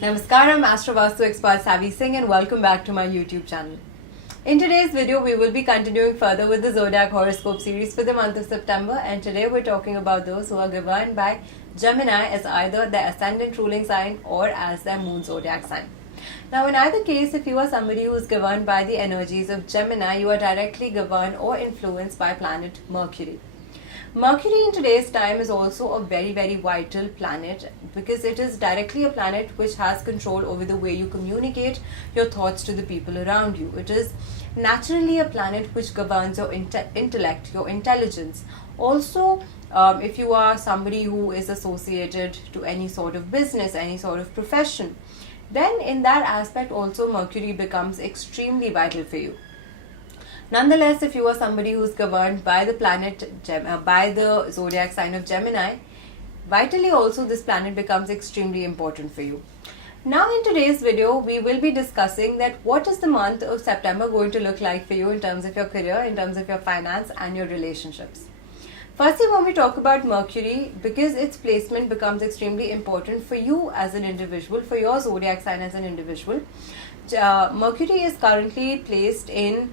Namaskaram, Astrovastu expert Savi Singh, and welcome back to my YouTube channel. In today's video, we will be continuing further with the zodiac horoscope series for the month of September, and today we're talking about those who are governed by Gemini as either their ascendant ruling sign or as their moon zodiac sign. Now, in either case, if you are somebody who is governed by the energies of Gemini, you are directly governed or influenced by planet Mercury. Mercury in today's time is also a very, very vital planet because it is directly a planet which has control over the way you communicate your thoughts to the people around you. It is naturally a planet which governs your intellect, your intelligence. Also, if you are somebody who is associated to any sort of business, any sort of profession, then in that aspect also Mercury becomes extremely vital for you. Nonetheless, if you are somebody who is governed by the by the zodiac sign of Gemini, vitally also this planet becomes extremely important for you. Now in today's video, we will be discussing that what is the month of September going to look like for you in terms of your career, in terms of your finance and your relationships. Firstly, when we talk about Mercury, because its placement becomes extremely important for you as an individual, for your zodiac sign as an individual, Mercury is currently placed in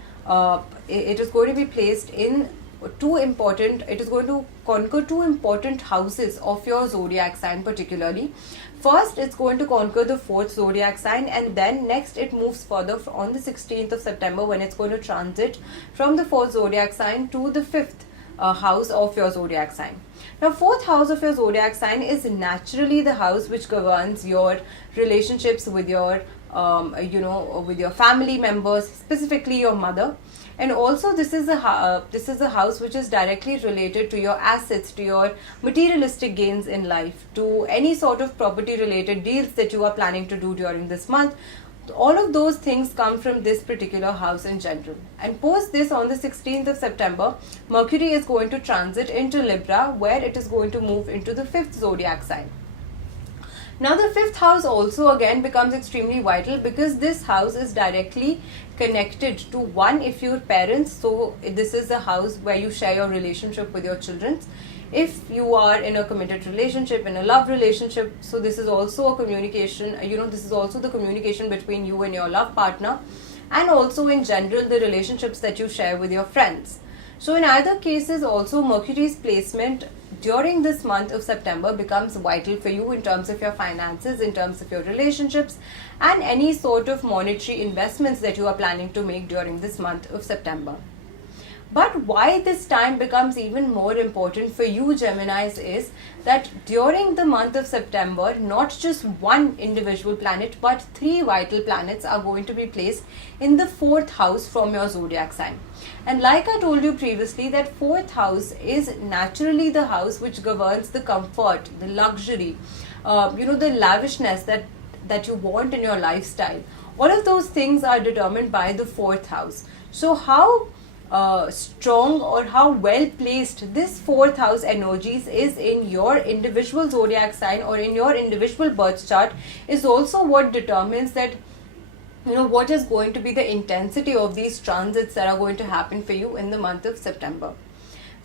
it is going to be placed in it is going to conquer two important houses of your zodiac sign particularly. First, it's going to conquer the fourth zodiac sign, and then next it moves further on the 16th of September when it's going to transit from the fourth zodiac sign to the fifth house of your zodiac sign. Now, fourth house of your zodiac sign is naturally the house which governs your relationships with your with your family members, specifically your mother. And also this is a house which is directly related to your assets, to your materialistic gains in life, to any sort of property related deals that you are planning to do during this month. All of those things come from this particular house in general. And post this, on the 16th of September, Mercury is going to transit into Libra, where it is going to move into the fifth zodiac sign. Now, the fifth house also again becomes extremely vital because this house is directly connected to one, if your parents. So this is the house where you share your relationship with your children. If you are in a committed relationship, in a love relationship, so this is also a communication, this is also the communication between you and your love partner, and also in general the relationships that you share with your friends. So in either cases also Mercury's placement during this month of September becomes vital for you in terms of your finances, in terms of your relationships and any sort of monetary investments that you are planning to make during this month of September. But why this time becomes even more important for you Geminis is that during the month of September, not just one individual planet but three vital planets are going to be placed in the fourth house from your zodiac sign. And like I told you previously, that fourth house is naturally the house which governs the comfort, the luxury, the lavishness that you want in your lifestyle. All of those things are determined by the fourth house. So how strong or how well placed this fourth house energies is in your individual zodiac sign or in your individual birth chart is also what determines that what is going to be the intensity of these transits that are going to happen for you in the month of September.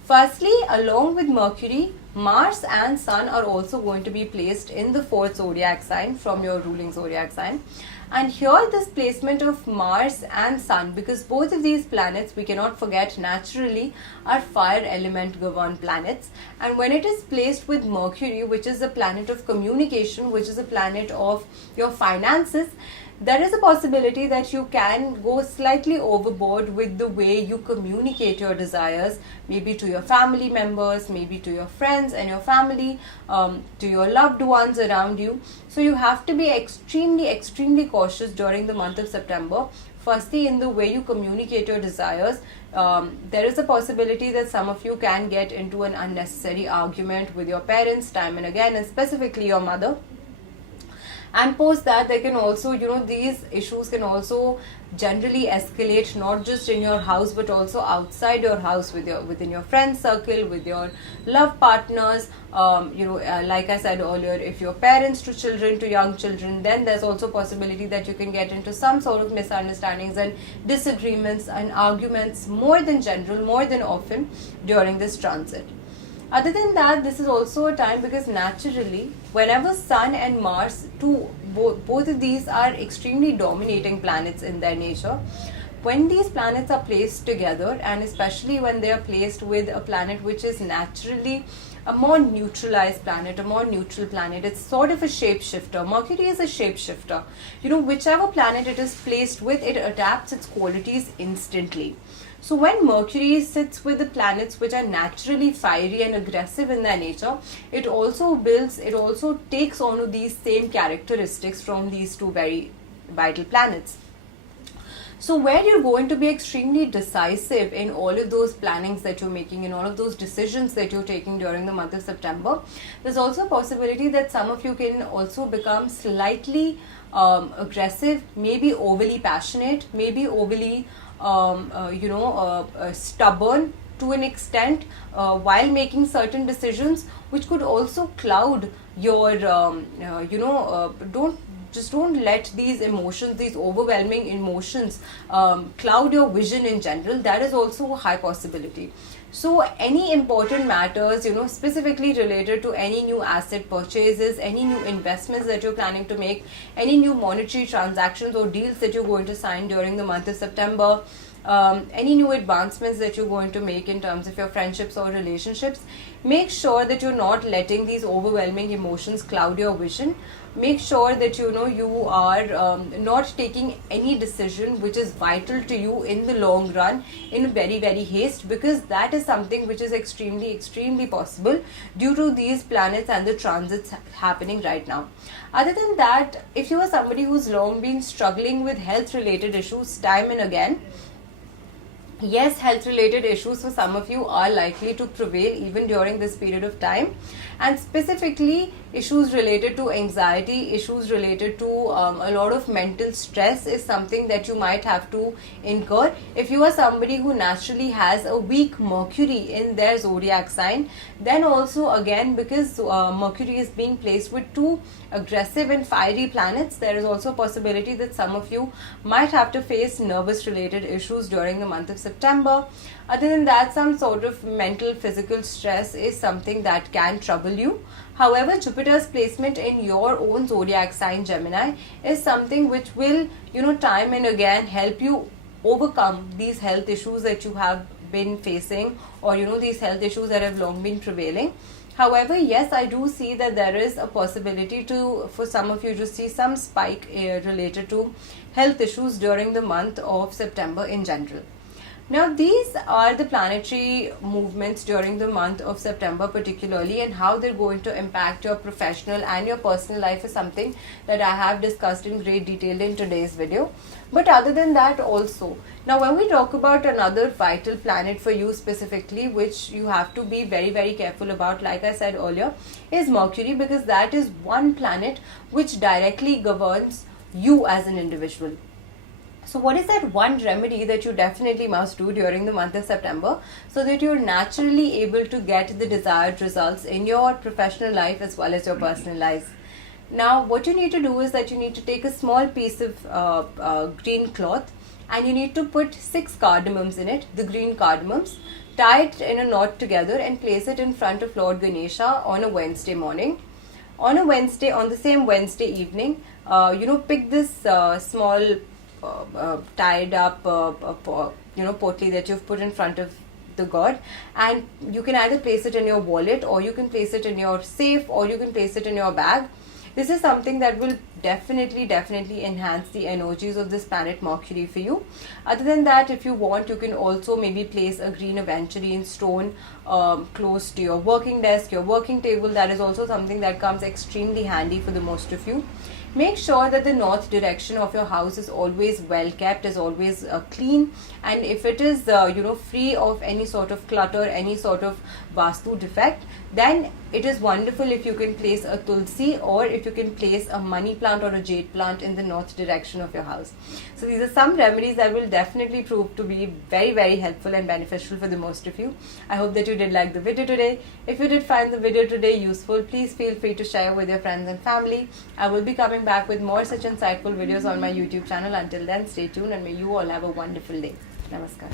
Firstly, along with Mercury, Mars and Sun are also going to be placed in the fourth zodiac sign from your ruling zodiac sign. And here this placement of Mars and Sun, because both of these planets, we cannot forget, naturally are fire element governed planets. And when it is placed with Mercury, which is a planet of communication, which is a planet of your finances, there is a possibility that you can go slightly overboard with the way you communicate your desires, maybe to your family members, maybe to your friends and your family, to your loved ones around you. So you have to be extremely, extremely cautious during the month of September. Firstly, in the way you communicate your desires, there is a possibility that some of you can get into an unnecessary argument with your parents time and again, and specifically your mother. And post that, they can also, these issues can also generally escalate not just in your house but also outside your house within your friend circle, with your love partners. Like I said earlier, if you're parents to children, to young children, then there's also possibility that you can get into some sort of misunderstandings and disagreements and arguments more than often during this transit. Other than that, this is also a time because naturally, whenever Sun and Mars, both of these are extremely dominating planets in their nature, when these planets are placed together, and especially when they are placed with a planet which is naturally a more neutralized planet, a more neutral planet, it's sort of a shapeshifter. Mercury is a shapeshifter. Whichever planet it is placed with, it adapts its qualities instantly. So when Mercury sits with the planets which are naturally fiery and aggressive in their nature, it also takes on these same characteristics from these two very vital planets. So where you're going to be extremely decisive in all of those plannings that you're making, in all of those decisions that you're taking during the month of September, there's also a possibility that some of you can also become slightly aggressive, maybe overly passionate, maybe overly stubborn to an extent while making certain decisions, which could also cloud your don't let these emotions, these overwhelming emotions, cloud your vision in general. That is also a high possibility. So any important matters, specifically related to any new asset purchases, any new investments that you're planning to make, any new monetary transactions or deals that you're going to sign during the month of September, any new advancements that you're going to make in terms of your friendships or relationships, make sure that you're not letting these overwhelming emotions cloud your vision. Make sure that you are not taking any decision which is vital to you in the long run in very, very haste, because that is something which is extremely possible due to these planets and the transits happening right now. Other than that, if you are somebody who's long been struggling with health related issues time and again, yes, health related issues for some of you are likely to prevail even during this period of time, and specifically issues related to anxiety, issues related to a lot of mental stress is something that you might have to incur. If you are somebody who naturally has a weak Mercury in their zodiac sign, then also again, because Mercury is being placed with two aggressive and fiery planets, there is also a possibility that some of you might have to face nervous related issues during the month of September. Other than that, some sort of mental, physical stress is something that can trouble you. However, Jupiter's placement in your own zodiac sign, Gemini, is something which will, time and again help you overcome these health issues that you have been facing, or, these health issues that have long been prevailing. However, yes, I do see that there is a possibility for some of you to see some spike related to health issues during the month of September in general. Now, these are the planetary movements during the month of September particularly, and how they're going to impact your professional and your personal life is something that I have discussed in great detail in today's video. But other than that also, now when we talk about another vital planet for you specifically, which you have to be very, very careful about, like I said earlier, is Mercury, because that is one planet which directly governs you as an individual. So what is that one remedy that you definitely must do during the month of September so that you're naturally able to get the desired results in your professional life as well as your personal life? Now, what you need to do is that you need to take a small piece of green cloth, and you need to put 6 cardamoms in it, the green cardamoms, tie it in a knot together and place it in front of Lord Ganesha on a Wednesday morning. On the same Wednesday evening, pick this small tied up potli that you've put in front of the god, and you can either place it in your wallet, or you can place it in your safe, or you can place it in your bag. This is something that will definitely enhance the energies of this planet Mercury for you. Other than that, if you want, you can also maybe place a green aventurine stone close to your working desk, your working table. That is also something that comes extremely handy for the most of you. Make sure that the north direction of your house is always well kept, is always clean, and if it is free of any sort of clutter, any sort of vastu defect, then it is wonderful if you can place a tulsi, or if you can place a money plant or a jade plant in the north direction of your house. So these are some remedies that will definitely prove to be very, very helpful and beneficial for the most of you. I hope that you did like the video today. If you did find the video today useful, please feel free to share with your friends and family. I will be coming back with more such insightful videos on my YouTube channel. Until then, stay tuned, and may you all have a wonderful day. Namaskar.